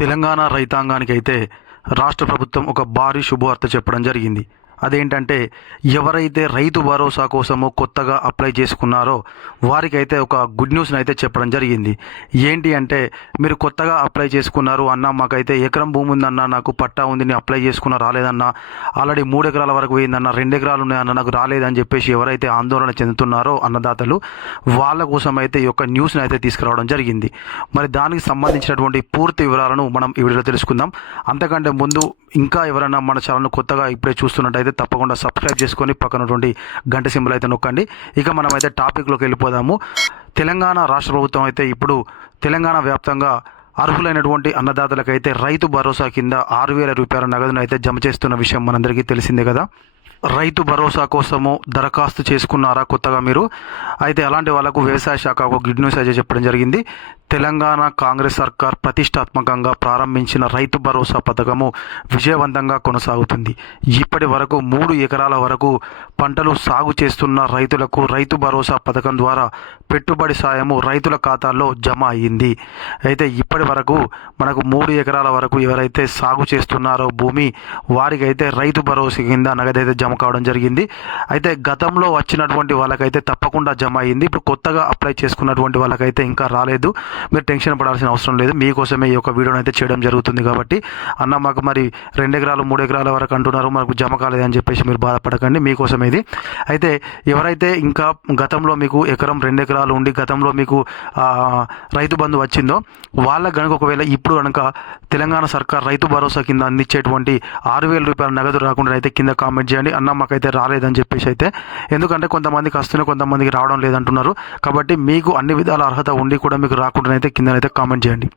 తెలంగాణ రైతాంగానికి అయితే రాష్ట్ర ప్రభుత్వం ఒక భారీ శుభవార్త చెప్పడం జరిగింది. అదేంటంటే ఎవరైతే రైతు భరోసా కోసము కొత్తగా అప్లై చేసుకున్నారో వారికైతే ఒక గుడ్ న్యూస్ని అయితే చెప్పడం జరిగింది. ఏంటి అంటే మీరు కొత్తగా అప్లై చేసుకున్నారు అన్న, మాకైతే ఎకరం భూమి ఉందన్న, నాకు పట్టా ఉంది, నేను అప్లై చేసుకున్నా రాలేదన్న, ఆల్రెడీ 3 ఎకరాల వరకు పోయిందన్న, 2 ఎకరాలు ఉన్నాయన్న, నాకు రాలేదని చెప్పేసి ఎవరైతే ఆందోళన చెందుతున్నారో అన్నదాతలు వాళ్ళ కోసం అయితే ఈ యొక్క న్యూస్ని అయితే తీసుకురావడం జరిగింది. మరి దానికి సంబంధించినటువంటి పూర్తి వివరాలను మనం ఈ వీడియోలో తెలుసుకుందాం. అంతకంటే ముందు ఇంకా ఎవరైనా మన ఛానల్ను కొత్తగా ఇప్పుడే చూస్తున్నట్టయితే తప్పకుండా సబ్స్క్రైబ్ చేసుకొని పక్కనటువంటి గంట సింబల్ అయితే నొక్కండి. ఇక మనమైతే టాపిక్లోకి వెళ్ళిపోదాము. తెలంగాణ రాష్ట్ర ప్రభుత్వం అయితే ఇప్పుడు తెలంగాణ వ్యాప్తంగా అర్హులైనటువంటి అన్నదాతలకైతే రైతు భరోసా కింద 6,000 రూపాయల నగదును అయితే జమ చేస్తున్న విషయం మనందరికీ తెలిసిందే కదా. రైతు భరోసా కోసము దరఖాస్తు చేసుకున్నారా కొత్తగా మీరు? అయితే అలాంటి వాళ్ళకు వ్యవసాయ శాఖ ఒక గుడ్ న్యూస్ అయితే చెప్పడం జరిగింది. తెలంగాణ కాంగ్రెస్ సర్కార్ ప్రతిష్టాత్మకంగా ప్రారంభించిన రైతు భరోసా పథకము విజయవంతంగా కొనసాగుతుంది. ఇప్పటి వరకు 3 ఎకరాల వరకు పంటలు సాగు చేస్తున్న రైతులకు రైతు భరోసా పథకం ద్వారా పెట్టుబడి సాయము రైతుల ఖాతాల్లో జమ అయ్యింది. అయితే ఇప్పటి వరకు మనకు 3 ఎకరాల వరకు ఎవరైతే సాగు చేస్తున్నారో భూమి, వారికైతే రైతు భరోసా కింద నగదైతే జమ కావడం జరిగింది. అయితే గతంలో వచ్చినటువంటి వాళ్ళకైతే తప్పకుండా జమ అయ్యింది. ఇప్పుడు కొత్తగా అప్లై చేసుకున్నటువంటి వాళ్ళకైతే ఇంకా రాలేదు. మీరు టెన్షన్ పడాల్సిన అవసరం లేదు. మీకోసమే ఈ యొక్క వీడియోని అయితే చేయడం జరుగుతుంది. కాబట్టి అన్న, మాకు మరి 2 ఎకరాలు 3 ఎకరాల వరకు అంటున్నారు, మాకు జమ కాలేదని చెప్పేసి మీరు బాధపడకండి, మీకోసం ఇది. అయితే ఎవరైతే ఇంకా గతంలో మీకు ఎకరం 2 ఎకరాలు ఉండి గతంలో మీకు రైతు బంధు వచ్చిందో వాళ్ళకు కనుక ఒకవేళ ఇప్పుడు కనుక తెలంగాణ సర్కార్ రైతు భరోసా కింద అందించేటువంటి 6,000 రూపాయల నగదు రాకుండా అయితే కింద కామెంట్ చేయండి. అన్న, మాకైతే రాలేదని చెప్పేసి అయితే. ఎందుకంటే కొంతమందికి వస్తున్నాయి, కొంతమందికి రావడం లేదంటున్నారు. కాబట్టి మీకు అన్ని విధాల అర్హత ఉండి కూడా మీకు రాకుండా అయితే కిందనైతే కామెంట్ చేయండి.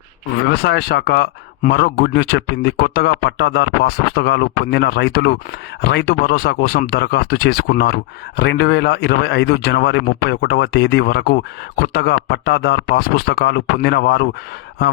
వ్యవసాయ శాఖ మరో గుడ్ న్యూస్ చెప్పింది. కొత్తగా పట్టాదారు పాస్ పుస్తకాలు పొందిన రైతులు రైతు భరోసా కోసం దరఖాస్తు చేసుకున్నారు. 2025 జనవరి 31వ తేదీ వరకు కొత్తగా పట్టాదారు పాస్ పుస్తకాలు పొందిన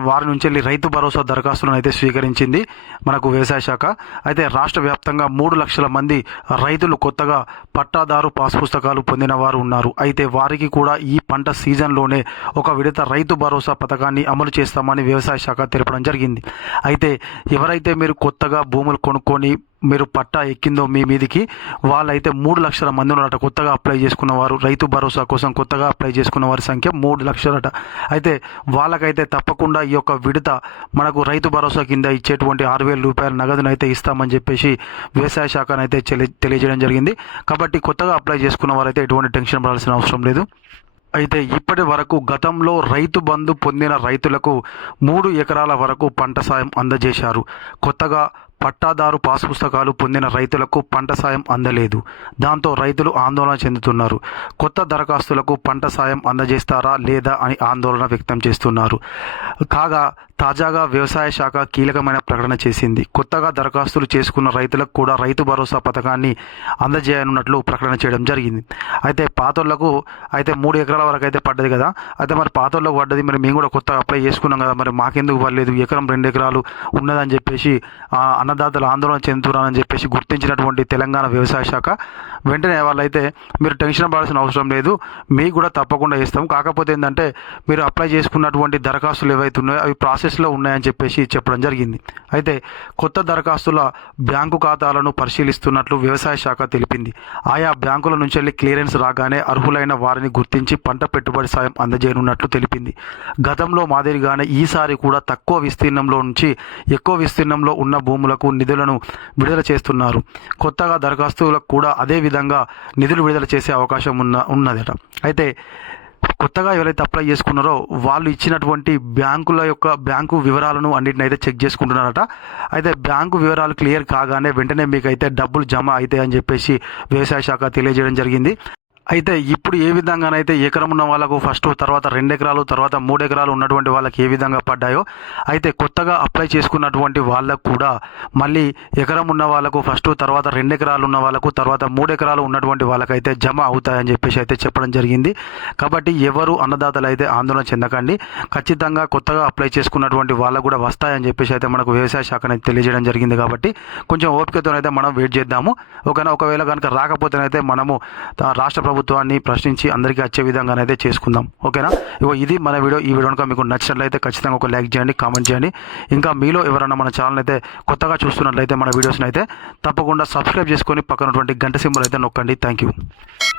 వారి నుంచి వెళ్ళి రైతు భరోసా దరఖాస్తులను అయితే స్వీకరించింది మనకు వ్యవసాయ శాఖ. అయితే రాష్ట్ర వ్యాప్తంగా 3 లక్షల మంది రైతులు కొత్తగా పట్టాదారు పాస్ పుస్తకాలు పొందిన వారు ఉన్నారు. అయితే వారికి కూడా ఈ పంట సీజన్లోనే ఒక విడత రైతు భరోసా పథకాన్ని అమలు చేస్తామని వ్యవసాయ శాఖ తెలపడం జరిగింది. అయితే ఎవరైతే మీరు కొత్తగా భూములు కొనుక్కొని మీరు పట్టా ఎక్కిందో మీ మీదికి, వాళ్ళైతే 3 లక్షల మంది ఉన్నారట కొత్తగా అప్లై చేసుకున్న వారు. రైతు భరోసా కోసం కొత్తగా అప్లై చేసుకున్న వారి సంఖ్య 3 లక్షలట. అయితే వాళ్ళకైతే తప్పకుండా ఈ యొక్క విడత మనకు రైతు భరోసా కింద ఇచ్చేటువంటి 6,000 రూపాయల నగదును అయితే ఇస్తామని చెప్పేసి వ్యవసాయ శాఖనైతే తెలియజేయడం జరిగింది. కాబట్టి కొత్తగా అప్లై చేసుకున్న వారైతే ఎటువంటి టెన్షన్ పడాల్సిన అవసరం లేదు. అయితే ఇప్పటి వరకు గతంలో రైతు బంధు పొందిన రైతులకు 3 ఎకరాల వరకు పంట సాయం అందజేశారు. కొత్తగా పట్టాదారు పాస్ పుస్తకాలు పొందిన రైతులకు పంట సాయం అందలేదు. దాంతో రైతులు ఆందోళన చెందుతున్నారు. కొత్త దరఖాస్తులకు పంట సాయం అందజేస్తారా లేదా అని ఆందోళన వ్యక్తం చేస్తున్నారు. కాగా తాజాగా వ్యవసాయ శాఖ కీలకమైన ప్రకటన చేసింది. కొత్తగా దరఖాస్తులు చేసుకున్న రైతులకు కూడా రైతు భరోసా పథకాన్ని అందజేయనున్నట్లు ప్రకటన చేయడం జరిగింది. అయితే పాతోళ్లకు అయితే 3 ఎకరాల వరకు అయితే పడ్డది కదా. అయితే మరి పాతోళ్లకు పడ్డది, మరి మేము కూడా కొత్తగా అప్లై చేసుకున్నాం కదా, మరి మాకెందుకు పడలేదు, ఎకరం 2 ఎకరాలు ఉన్నదని చెప్పేసి అన్నదాతలు ఆందోళన చెందుతున్నారని చెప్పేసి గుర్తించినటువంటి తెలంగాణ వ్యవసాయ శాఖ వెంటనే వాళ్ళైతే మీరు టెన్షన్ పడాల్సిన అవసరం లేదు, మీకు కూడా తప్పకుండా ఇస్తాం. కాకపోతే ఏంటంటే మీరు అప్లై చేసుకున్నటువంటి దరఖాస్తులు ఏవైతే ఉన్నాయో అవి ప్రాసెస్లో ఉన్నాయని చెప్పేసి చెప్పడం జరిగింది. అయితే కొత్త దరఖాస్తుల బ్యాంకు ఖాతాలను పరిశీలిస్తున్నట్లు వ్యవసాయ శాఖ తెలిపింది. ఆయా బ్యాంకుల నుంచి వెళ్ళి క్లియరెన్స్ రాగానే అర్హులైన వారిని గుర్తించి పంట పెట్టుబడి సాయం అందజేయనున్నట్లు తెలిపింది. గతంలో మాదిరిగానే ఈసారి కూడా తక్కువ విస్తీర్ణంలో నుంచి ఎక్కువ విస్తీర్ణంలో ఉన్న భూములకు నిధులను విడుదల చేస్తున్నారు. కొత్తగా దరఖాస్తులకు కూడా అదే విధంగా నిధులు విడుదల చేసే అవకాశం ఉన్నదట. అయితే కొత్తగా ఎవరైతే అప్లై చేసుకున్నారో వాళ్ళు ఇచ్చినటువంటి బ్యాంకు వివరాలను అన్నింటిని అయితే చెక్ చేసుకుంటున్నారట. అయితే బ్యాంకు వివరాలు క్లియర్ కాగానే వెంటనే మీకు అయితే డబ్బులు జమ అవుతాయి అని చెప్పేసి వ్యవసాయ శాఖ తెలియజేయడం జరిగింది. అయితే ఇప్పుడు ఏ విధంగానైతే ఎకరం ఉన్న వాళ్ళకు ఫస్ట్, తర్వాత 2 ఎకరాలు, తర్వాత 3 ఎకరాలు ఉన్నటువంటి వాళ్ళకి ఏ విధంగా పడ్డాయో, అయితే కొత్తగా అప్లై చేసుకున్నటువంటి వాళ్ళకు కూడా మళ్ళీ ఎకరం ఉన్న వాళ్ళకు ఫస్ట్, తర్వాత 2 ఎకరాలు ఉన్న వాళ్ళకు, తర్వాత 3 ఎకరాలు ఉన్నటువంటి వాళ్ళకైతే జమ అవుతాయని చెప్పేసి అయితే చెప్పడం జరిగింది. కాబట్టి ఎవరు అన్నదాతలు అయితే ఆందోళన చెందకండి. ఖచ్చితంగా కొత్తగా అప్లై చేసుకున్నటువంటి వాళ్ళకు కూడా వస్తాయని చెప్పేసి అయితే మనకు వ్యవసాయ శాఖ అయితే తెలియజేయడం జరిగింది. కాబట్టి కొంచెం ఓపికతోనైతే మనం వెయిట్ చేద్దాము. ఒకవేళ కనుక రాకపోతేనైతే మనము రాష్ట్ర ప్రభుత్వం ప్రభుత్వాన్ని ప్రశ్నించి అందరికీ వచ్చే విధంగానైతే చేసుకుందాం. ఓకేనా? ఇగో ఇది మన వీడియో. ఈ వీడియో కనుక మీకు నచ్చినట్లయితే ఖచ్చితంగా ఒక లైక్ చేయండి, కామెంట్ చేయండి. ఇంకా మీలో ఎవరైనా మన ఛానల్ అయితే కొత్తగా చూస్తున్నట్లయితే మన వీడియోస్ని అయితే తప్పకుండా సబ్స్క్రైబ్ చేసుకొని పక్కనటువంటి గంట సింబల్ అయితే నొక్కండి. Thank you.